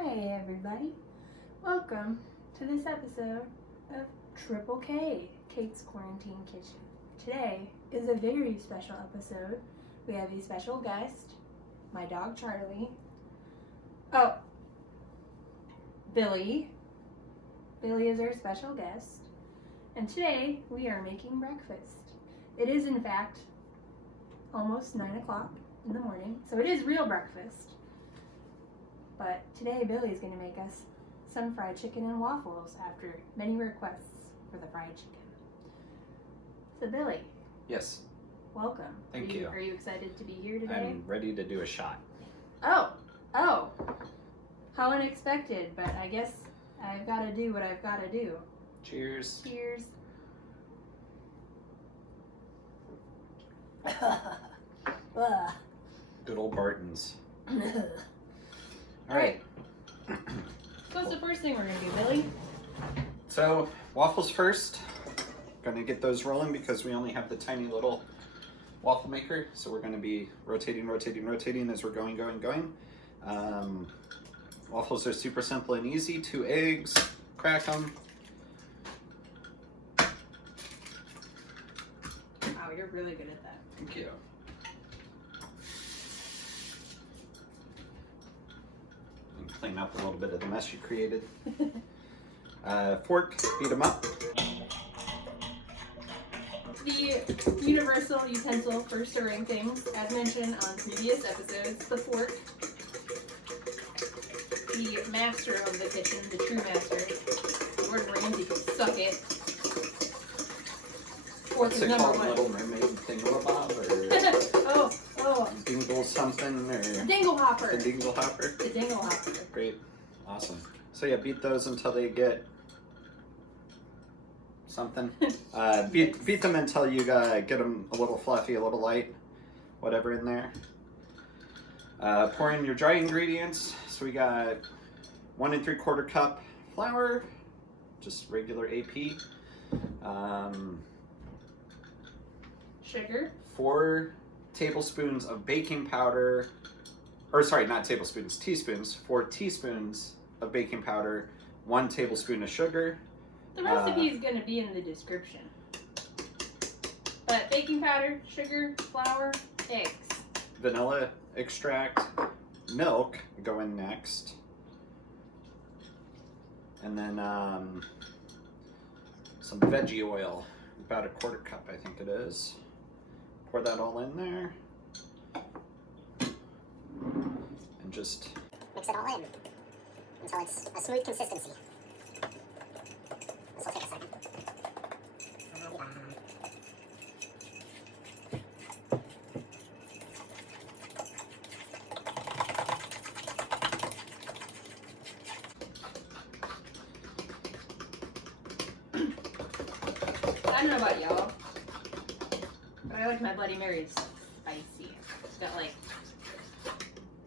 Hi everybody, welcome to this episode of Triple K, Kate's Quarantine Kitchen. Today is a very special episode. We have a special guest, my dog Charley. Oh, Billy. Billy is our special guest. And today we are making breakfast. It is in fact almost 9 o'clock in the morning, so it is real breakfast. But today Billy is going to make us some fried chicken and waffles after many requests for the fried chicken. So Billy. Yes. Welcome. Thank you. Are you excited to be here today? I'm ready to do a shot. Oh. How unexpected, but I guess I've got to do what I've got to do. Cheers. Cheers. Good old Bartons. All right. So what's the first thing we're going to do, Billy? So, waffles first. Gonna get those rolling because we only have the tiny little waffle maker. So we're gonna be rotating as we're going. Waffles are super simple and easy. 2 eggs, crack them. Wow, you're really good at that. Thank you. And clean up a little bit of the mess you created. Fork, beat them up. The universal utensil for stirring things, as mentioned on previous episodes, the fork. The master of the kitchen, the true master, Gordon Ramsay can suck it. Fork is number one. Little Mermaid Dinglehopper or oh. Dingle something or Dinglehopper. The Dinglehopper. The Dinglehopper. Great, awesome. So yeah, beat those until they get something. Beat them until you get them a little fluffy, a little light, whatever in there. Pour in your dry ingredients. So we got 1 3/4 cup flour, just regular AP. Sugar. 4 tablespoons of baking powder, or sorry, not tablespoons, teaspoons. 4 teaspoons of baking powder, 1 tablespoon of sugar. The recipe is going to be in the description. But baking powder, sugar, flour, eggs. Vanilla extract, milk go in next. And then some veggie oil, about 1/4 cup I think it is. Pour that all in there. And just mix it all in until it's a smooth consistency. This will take a second. I don't know about y'all, but I like my Bloody Marys spicy. It's got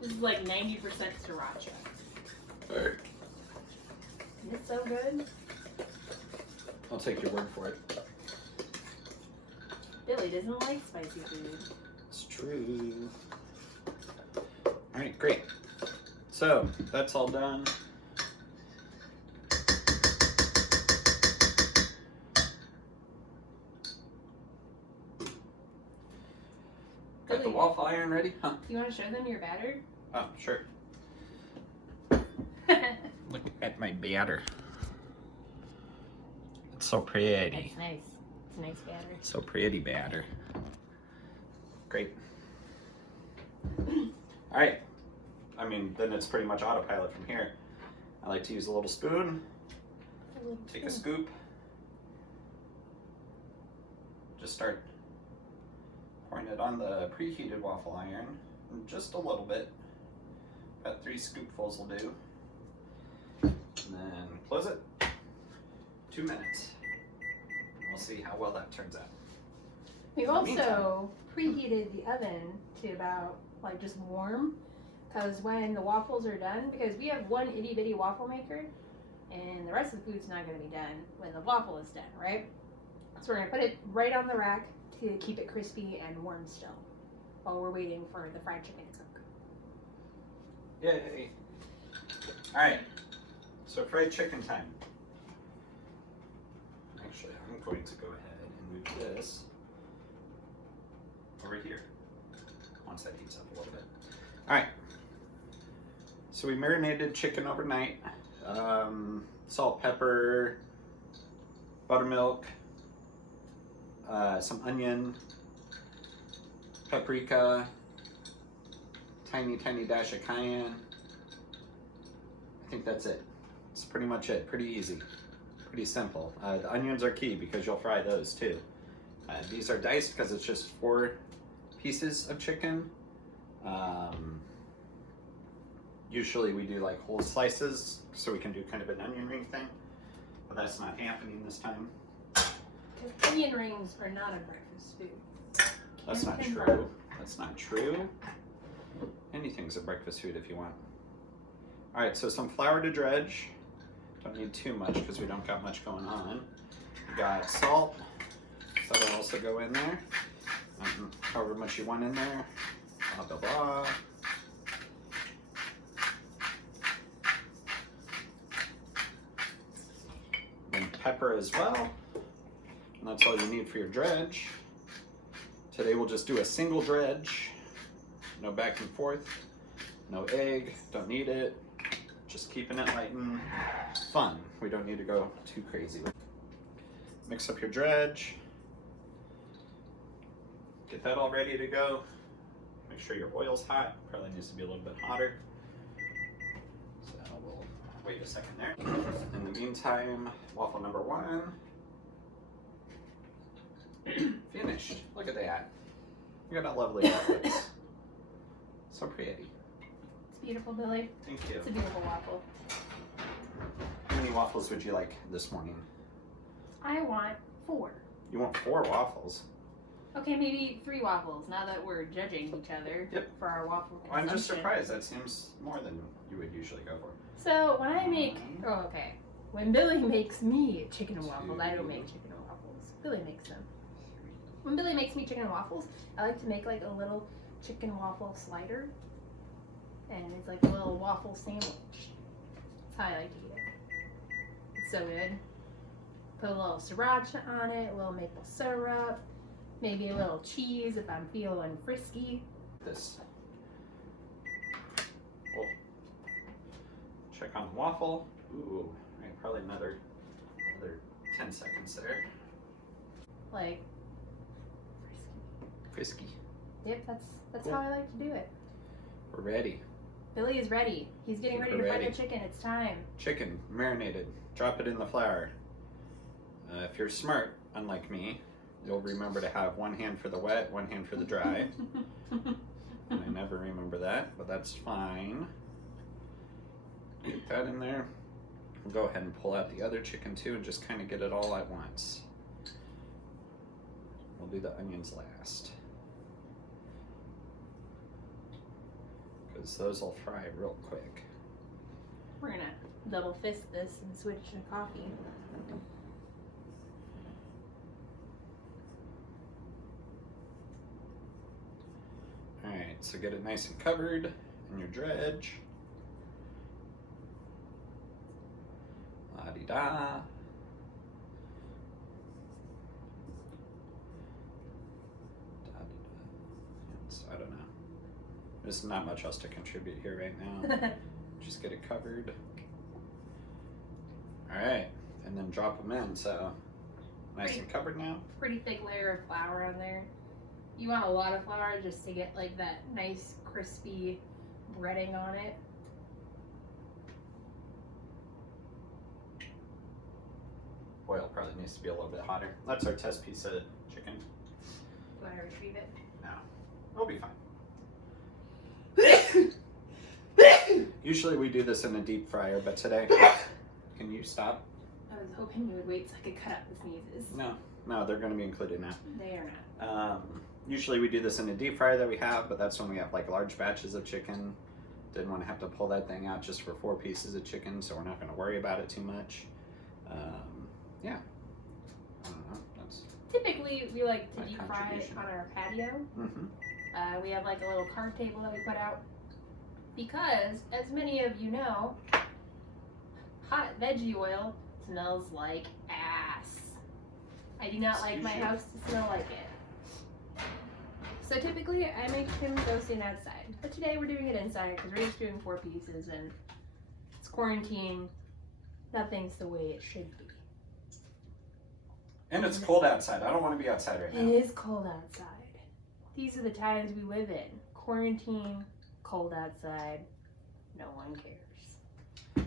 this is like 90% sriracha. Alright. It's so good. I'll take your word for it. Billy doesn't like spicy food. It's true. Alright, great. So, that's all done. Got the waffle iron ready? Huh? You want to show them your batter? Oh, sure. Look at my batter. It's so pretty. That's nice. It's a nice batter. So pretty batter. Great. Alright. I mean, then it's pretty much autopilot from here. I like to use a little spoon. Take a scoop. Just start pouring it on the preheated waffle iron. Just a little bit. About 3 scoopfuls will do. And then close it. 2 minutes. We'll see how well that turns out. We've also preheated the oven to about just warm, because when the waffles are done, because we have one itty bitty waffle maker and the rest of the food's not going to be done when the waffle is done, right? So we're going to put it right on the rack to keep it crispy and warm still while we're waiting for the fried chicken to cook. Yay! Alright, so fried chicken time. Actually, I'm going to go ahead and move this over here once that heats up a little bit. Alright, so we marinated chicken overnight. Salt, pepper, buttermilk, some onion, paprika, tiny dash of cayenne. I think that's it. It's pretty much it. Pretty easy. Pretty simple. The onions are key because you'll fry those too. These are diced because it's just 4 pieces of chicken. Usually we do like whole slices so we can do kind of an onion ring thing, but that's not happening this time. Because onion rings are not a breakfast food. That's not true. That's not true. Anything's a breakfast food if you want. All right, so some flour to dredge. Don't need too much because we don't got much going on. We got salt. That'll also go in there. However much you want in there. Blah, blah, blah. And pepper as well. And that's all you need for your dredge. Today we'll just do a single dredge. No back and forth. No egg. Don't need it. Just keeping it light and fun. We don't need to go too crazy. Mix up your dredge. Get that all ready to go. Make sure your oil's hot. Probably needs to be a little bit hotter. So we'll wait a second there. In the meantime, waffle number 1. Finished. Look at that. We got a lovely waffles. So pretty. It's beautiful, Billy. Thank you. It's a beautiful waffle. How many waffles would you like this morning? I want 4. You want 4 waffles? Okay, maybe 3 waffles, now that we're judging each other for our waffle consumption. Well, I'm just surprised. That seems more than you would usually go for. So, when I make... Oh, okay. When Billy makes me chicken and waffles, I don't make chicken and waffles. Billy makes them. When Billy makes me chicken and waffles, I like to make like a little chicken waffle slider. And it's like a little waffle sandwich. That's how I like to eat it. It's so good. Put a little sriracha on it, a little maple syrup, maybe a little cheese if I'm feeling frisky. This. We'll check on the waffle. Ooh, right, probably another 10 seconds there. Like Frisky. Yep, that's Cool. how I like to do it. We're ready. Billy is ready. He's getting ready to fry the chicken. It's time. Chicken, marinated. Drop it in the flour. If you're smart, unlike me, you'll remember to have 1 hand for the wet, 1 hand for the dry. And I never remember that, but that's fine. Get that in there. We'll go ahead and pull out the other chicken too and just kind of get it all at once. We'll do the onions last, because those will fry real quick. We're gonna double fist this and switch to coffee. Alright, so get it nice and covered in your dredge. La-di-da. I don't know. There's not much else to contribute here right now. Just get it covered. Alright, and then drop them in, so nice and covered now. Pretty thick layer of flour on there. You want a lot of flour just to get like that nice crispy breading on it. Oil probably needs to be a little bit hotter. That's our test piece of chicken. Do I retrieve it? No, we'll be fine. Usually we do this in a deep fryer, but today, can you stop? I was hoping you would wait so I could cut out the sneezes. No, they're going to be included now. They are not. Usually we do this in a deep fryer that we have, but that's when we have like large batches of chicken. Didn't want to have to pull that thing out just for 4 pieces of chicken, so we're not going to worry about it too much. Yeah. I don't know. That's Typically, we like to my deep fry it contribution. on our patio. Mm-hmm. We have like a little card table that we put out because, as many of you know, hot veggie oil smells like ass. I do not like my house to smell like it. So typically I make him toasting outside, but today we're doing it inside because we're just doing 4 pieces and it's quarantine. Nothing's the way it should be. And it's cold outside. I don't want to be outside right now. It is cold outside. These are the times we live in. Quarantine, cold outside, no one cares.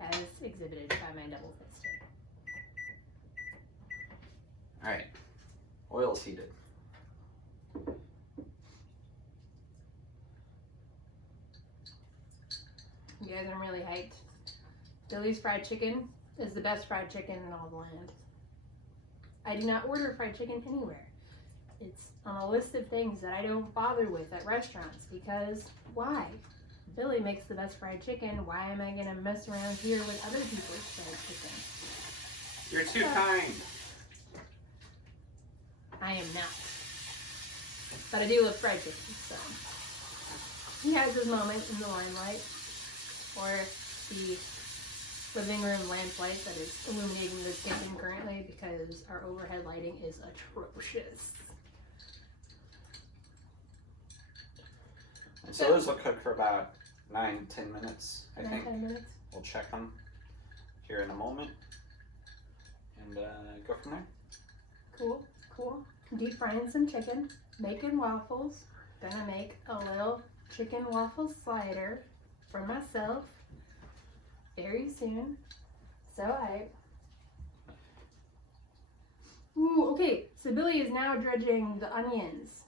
As exhibited by my double fisted. Alright. Oil's heated. You guys, I'm really hyped. Billy's fried chicken is the best fried chicken in all the land. I do not order fried chicken anywhere. It's on a list of things that I don't bother with at restaurants because why? Billy makes the best fried chicken. Why am I gonna mess around here with other people's fried chicken? You're too kind. I am not. But I do love fried chicken, so. He has his moment in the limelight. Or the living room lamplight that is illuminating this kitchen currently because our overhead lighting is atrocious. And so those will cook for about 9-10 minutes, I think. 10 minutes. We'll check them here in a moment and go from there. Cool, cool. Deep frying some chicken, making waffles. Gonna make a little chicken waffle slider for myself very soon. So Ooh, okay. So Billy is now dredging the onions.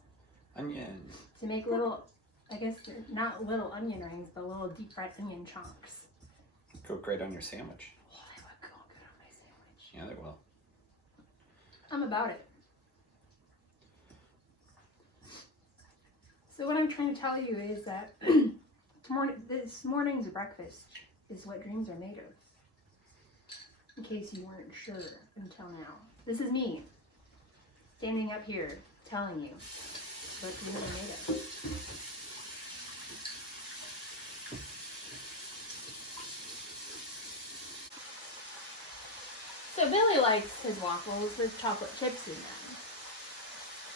Onion. To make little, I guess they're not little onion rings, but little deep fried onion chunks. Cook great on your sandwich. Oh, they look good on my sandwich. Yeah, they will. I'm about it. So what I'm trying to tell you is that this morning's breakfast is what dreams are made of. In case you weren't sure until now. This is me, standing up here, telling you what dreams are made of. So Billy likes his waffles with chocolate chips in them.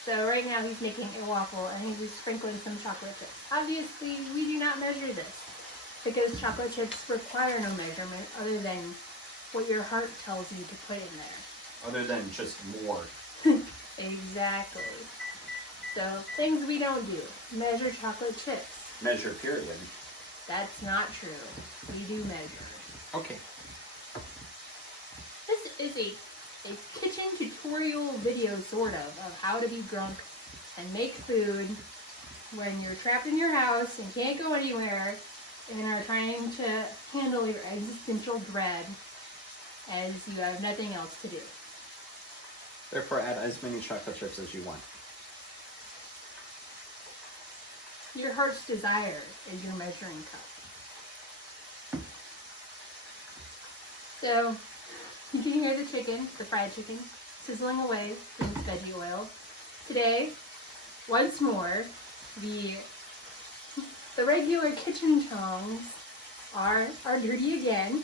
So right now he's making a waffle and he's sprinkling some chocolate chips. Obviously, we do not measure this because chocolate chips require no measurement other than what your heart tells you to put in there. Other than just more. Exactly. So things we don't do. Measure chocolate chips. Measure, period. That's not true. We do measure. Okay. This is a kitchen tutorial video, sort of how to be drunk and make food when you're trapped in your house and can't go anywhere and are trying to handle your existential dread as you have nothing else to do. Therefore, add as many chocolate chips as you want. Your heart's desire is your measuring cup. So, you can hear the chicken, the fried chicken, sizzling away in its veggie oil. Today, once more, the regular kitchen tongs are dirty again,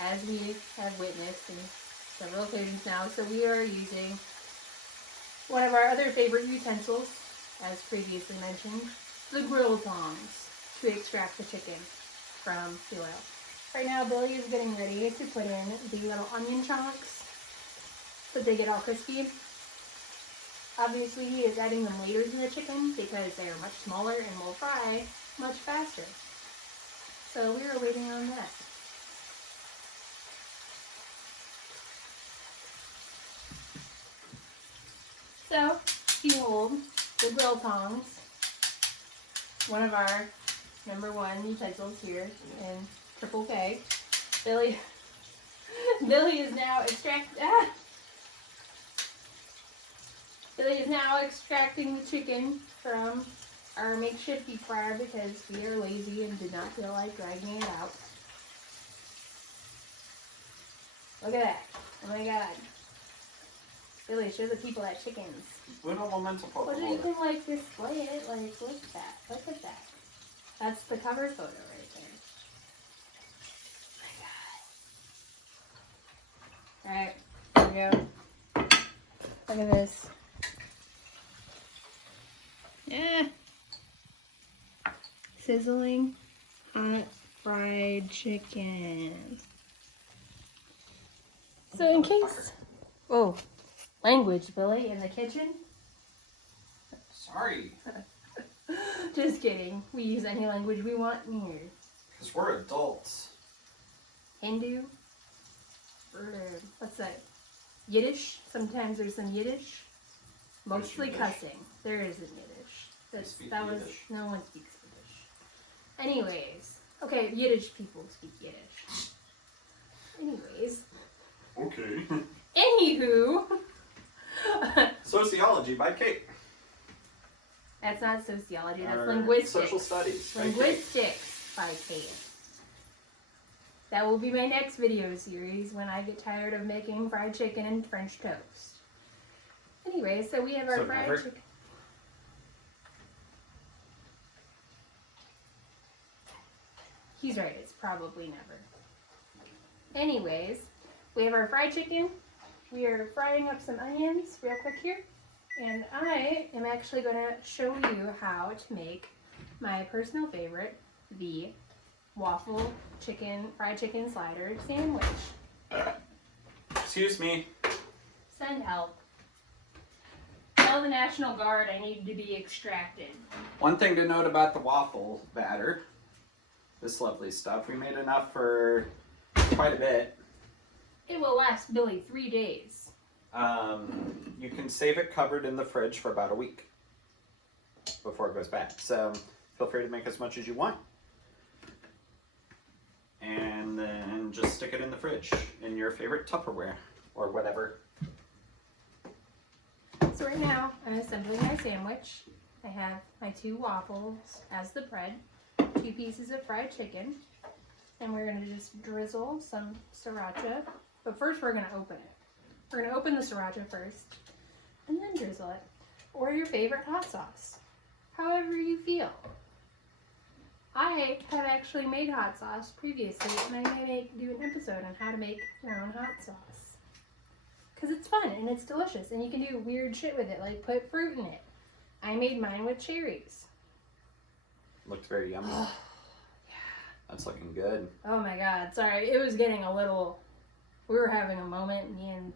as we have witnessed in several occasions now. So we are using one of our other favorite utensils, as previously mentioned, the grill tongs, to extract the chicken from the oil. Right now, Billy is getting ready to put in the little onion chunks so they get all crispy. Obviously, he is adding them later to the chicken because they are much smaller and will fry much faster. So we are waiting on that. So, behold, the grill tongs, one of our #1 utensils here in Triple K. Billy is now Billy is now extracting the chicken from our makeshift deep fryer because we are lazy and did not feel like dragging it out. Look at that. Oh my god. Billy, show the people that chickens. Uno momento, por What do you favor. think, like, display it? Like, look at that. Look at that. That's the cover photo right there. Oh my god. Alright, here we go. Look at this. Yeah. Sizzling hot fried chicken. So in case, oh, language, Billy, in the kitchen. Sorry. Just kidding. We use any language we want in here. Because we're adults. Hindu. Or what's that? Yiddish. Sometimes there's some Yiddish. Mostly Yiddish? cussing. There isn't Yiddish. speak That was Yiddish. no one speaks Yiddish. Anyways, okay, Yiddish people speak Yiddish. Anyways, Okay. anywho, Sociology by Kate. that's not sociology. That's Or linguistics. Social studies by Kate. Linguistics by Kate. That will be my next video series when I get tired of making fried chicken and French toast. Anyway, so we have our So fried never? chicken. He's right, it's probably never. Anyways, we have our fried chicken. We are frying up some onions real quick here. And I am actually going to show you how to make my personal favorite, the waffle chicken, fried chicken slider sandwich. Excuse me. Send help. Tell the National Guard I need to be extracted. One thing to note about the waffle batter, this lovely stuff, we made enough for quite a bit. It will last Billy 3 days. You can save it covered in the fridge for about a week before it goes bad. So feel free to make as much as you want. And then just stick it in the fridge in your favorite Tupperware or whatever. So right now, I'm assembling my sandwich. I have my 2 waffles as the bread, 2 pieces of fried chicken, and we're going to just drizzle some sriracha. But first we're going to open it. We're going to open the sriracha first, and then drizzle it. Or your favorite hot sauce, however you feel. I have actually made hot sauce previously, and I may do an episode on how to make your own hot sauce. Because it's fun, and it's delicious, and you can do weird shit with it, like put fruit in it. I made mine with cherries. Looks very yummy. Yeah. That's looking good. Oh my god, sorry, it was getting a little, we were having a moment, me and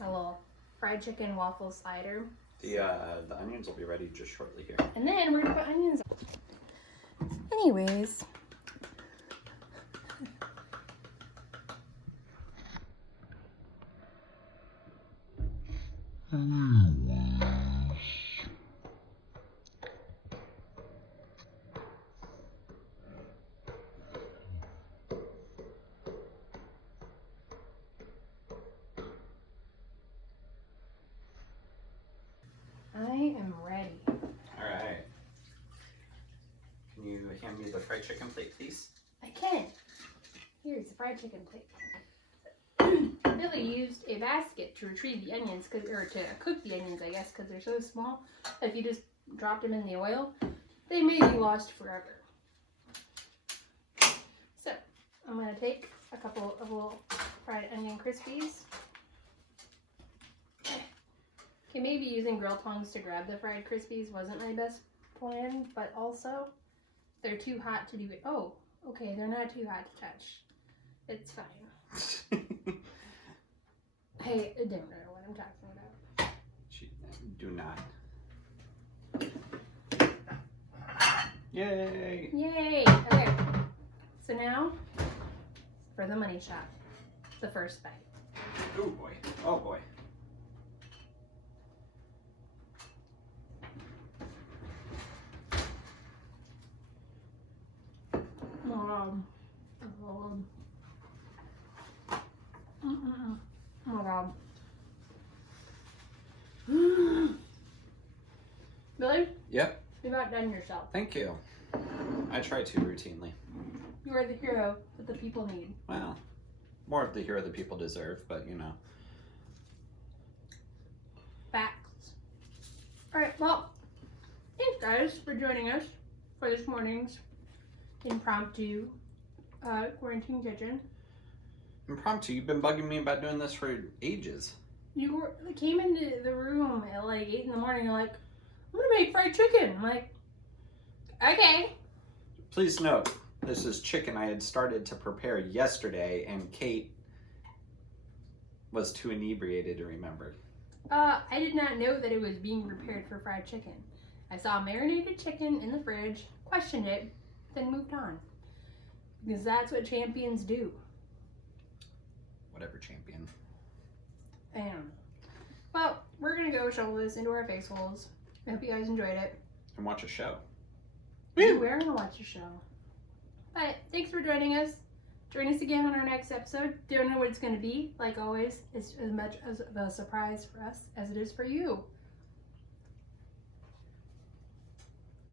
my little fried chicken waffle slider. The onions will be ready just shortly here. And then we're gonna put onions on. Anyways. I am ready. All right. Can you hand me the fried chicken plate, please? I can. Here's the fried chicken plate. Billy used a basket to retrieve the onions, or to cook the onions, I guess, because they're so small that if you just dropped them in the oil, they may be lost forever. So, I'm going to take a couple of little fried onion crispies. Okay, maybe using grill tongs to grab the fried crispies wasn't my best plan, but also they're too hot to do it. Oh, okay, they're not too hot to touch. It's fine. Hey, I don't know what I'm talking about. Do not. Yay! Yay! Okay, so now for the money shot, the first bite. Oh boy. Oh boy. Oh my god. Billy, Yep. you've outdone yourself. Thank you. I try to routinely. You are the hero that the people need. Well, more of the hero the people deserve, but you know. Facts. Alright, well, thanks guys for joining us for this morning's impromptu quarantine kitchen. Impromptu, you've been bugging me about doing this for ages. You came into the room at like 8 in the morning. You're like, I'm gonna make fried chicken. I'm like, okay. Please note, this is chicken I had started to prepare yesterday, and Kate was too inebriated to remember. I did not know that it was being prepared for fried chicken. I saw marinated chicken in the fridge, questioned it, then moved on. Because that's what champions do. Whatever, champion. And, well, we're going to go shovel this into our face holes. I hope you guys enjoyed it. And watch a show. We're going to watch a show. But thanks for joining us. Join us again on our next episode. Don't know what it's going to be. Like always, it's as much as a surprise for us as it is for you.